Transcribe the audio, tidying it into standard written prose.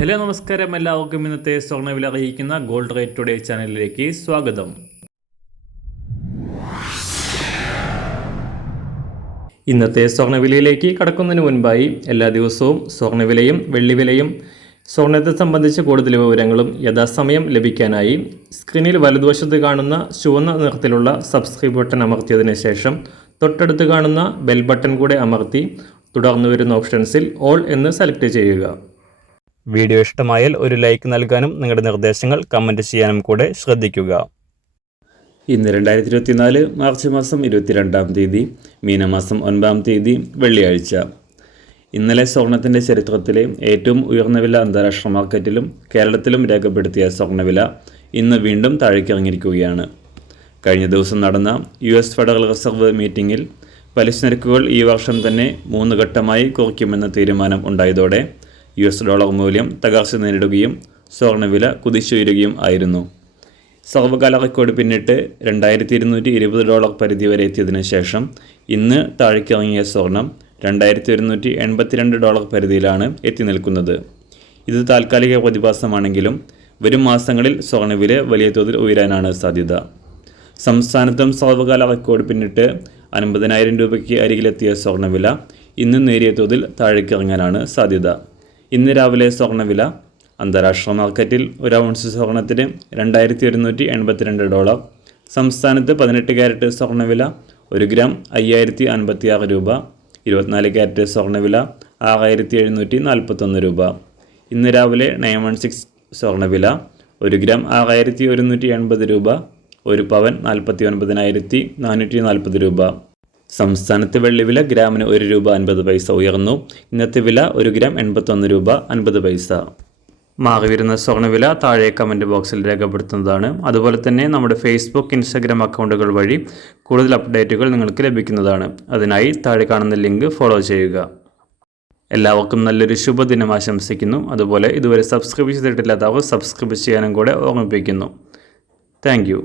Hello നമസ്കാരം, എല്ലാവർക്കും ഇന്നത്തെ സ്വർണ്ണവില അറിയിക്കുന്ന ഗോൾഡ് റേറ്റ് ടുഡേ ചാനലിലേക്ക് സ്വാഗതം. ഇന്നത്തെ സ്വർണ്ണവിലയിലേക്ക് കടക്കുന്നതിന് മുൻപായി എല്ലാ ദിവസവും സ്വർണ്ണവിലയും വെള്ളിവിലയും സ്വർണ്ണത്തെ സംബന്ധിച്ച കൂടുതൽ വിവരങ്ങളും യഥാസമയം ലഭിക്കാനായി സ്ക്രീനിൽ വലതുവശത്ത് കാണുന്ന ചുവന്ന നിറത്തിലുള്ള സബ്സ്ക്രൈബ് ബട്ടൺ അമർത്തിയതിനു ശേഷം തൊട്ടടുത്ത് കാണുന്ന ബെൽ ബട്ടൺ കൂടെ അമർത്തി തുടർന്ന് വരുന്ന ഓപ്ഷൻസിൽ ഓൾ എന്ന് സെലക്ട് ചെയ്യുക. വീഡിയോ ഇഷ്ടമായാൽ ഒരു ലൈക്ക് നൽകാനും നിങ്ങളുടെ നിർദ്ദേശങ്ങൾ കമൻറ്റ് ചെയ്യാനും കൂടെ ശ്രദ്ധിക്കുക. ഇന്ന് 2024 മാർച്ച് മാസം 22-ാം തീയതി, മീനമാസം 9-ാം തീയതി, വെള്ളിയാഴ്ച. ഇന്നലെ സ്വർണത്തിൻ്റെ ചരിത്രത്തിലെ ഏറ്റവും ഉയർന്ന വില അന്താരാഷ്ട്ര മാർക്കറ്റിലും കേരളത്തിലും രേഖപ്പെടുത്തിയ സ്വർണ്ണവില ഇന്ന് വീണ്ടും താഴേക്കിറങ്ങിയിരിക്കുകയാണ്. കഴിഞ്ഞ ദിവസം നടന്ന US ഫെഡറൽ റിസർവ് മീറ്റിംഗിൽ പലിശ നിരക്കുകൾ ഈ വർഷം തന്നെ 3 ഘട്ടമായി കുറയ്ക്കുമെന്ന തീരുമാനം ഉണ്ടായതോടെ US ഡോളർ മൂല്യം തകർച്ച നേരിടുകയും സ്വർണ്ണവില കുതിച്ചുയരുകയും ആയിരുന്നു. സർവകാല റെക്കോർഡ് പിന്നിട്ട് $2220 പരിധി വരെ എത്തിയതിനു ശേഷം ഇന്ന് താഴേക്കിറങ്ങിയ സ്വർണം $2182 പരിധിയിലാണ് എത്തി നിൽക്കുന്നത്. ഇത് താൽക്കാലിക പ്രതിഭാസമാണെങ്കിലും വരും മാസങ്ങളിൽ സ്വർണ്ണവില വലിയ തോതിൽ ഉയരാനാണ് സാധ്യത. സംസ്ഥാനത്തും സർവകാല റെക്കോർഡ് പിന്നിട്ട് 50,000 രൂപയ്ക്ക് അരികിലെത്തിയ സ്വർണ്ണവില ഇന്ന് നേരിയ തോതിൽ താഴേക്കിറങ്ങാനാണ് സാധ്യത. ഇന്ന് രാവിലെ സ്വർണ്ണവില അന്താരാഷ്ട്ര മാർക്കറ്റിൽ ഒരു ഔൺസ് സ്വർണത്തിന് $2182, സംസ്ഥാനത്ത് 18 ക്യാരറ്റ് സ്വർണ്ണവില 1 ഗ്രാം 5056 രൂപ, 24 ക്യാരറ്റ് സ്വർണ്ണവില 6741 രൂപ. ഇന്ന് രാവിലെ 916 സ്വർണ്ണവില 1 ഗ്രാം 6180 രൂപ, 1 പവൻ 49,440 രൂപ. സംസ്ഥാനത്ത് വെള്ളിവില ഗ്രാമിന് 1 രൂപ 50 പൈസ ഉയർന്നു. ഇന്നത്തെ വില 1 ഗ്രാം 81 രൂപ 50 പൈസ. മാറിവരുന്ന സ്വർണ്ണവില താഴെ കമൻറ്റ് ബോക്സിൽ രേഖപ്പെടുത്തുന്നതാണ്. അതുപോലെ തന്നെ നമ്മുടെ ഫേസ്ബുക്ക്, ഇൻസ്റ്റാഗ്രാം അക്കൗണ്ടുകൾ വഴി കൂടുതൽ അപ്ഡേറ്റുകൾ നിങ്ങൾക്ക് ലഭിക്കുന്നതാണ്. അതിനായി താഴെ കാണുന്ന ലിങ്ക് ഫോളോ ചെയ്യുക. എല്ലാവർക്കും നല്ലൊരു ശുഭദിനം ആശംസിക്കുന്നു. അതുപോലെ ഇതുവരെ സബ്സ്ക്രൈബ് ചെയ്തിട്ടില്ലാത്തവർ സബ്സ്ക്രൈബ് ചെയ്യാനും കൂടെ ഓർമ്മിപ്പിക്കുന്നു. Thank you.